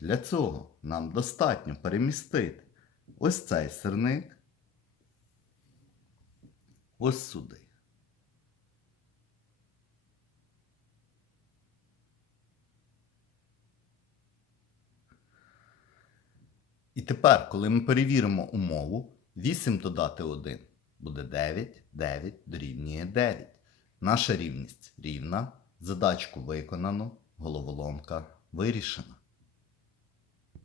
Для цього нам достатньо перемістити ось цей сирник ось сюди. І тепер, коли ми перевіримо умову, 8 додати 1 буде 9, 9 дорівнює 9. Наша рівність рівна. Задачку виконано, головоломка вирішена.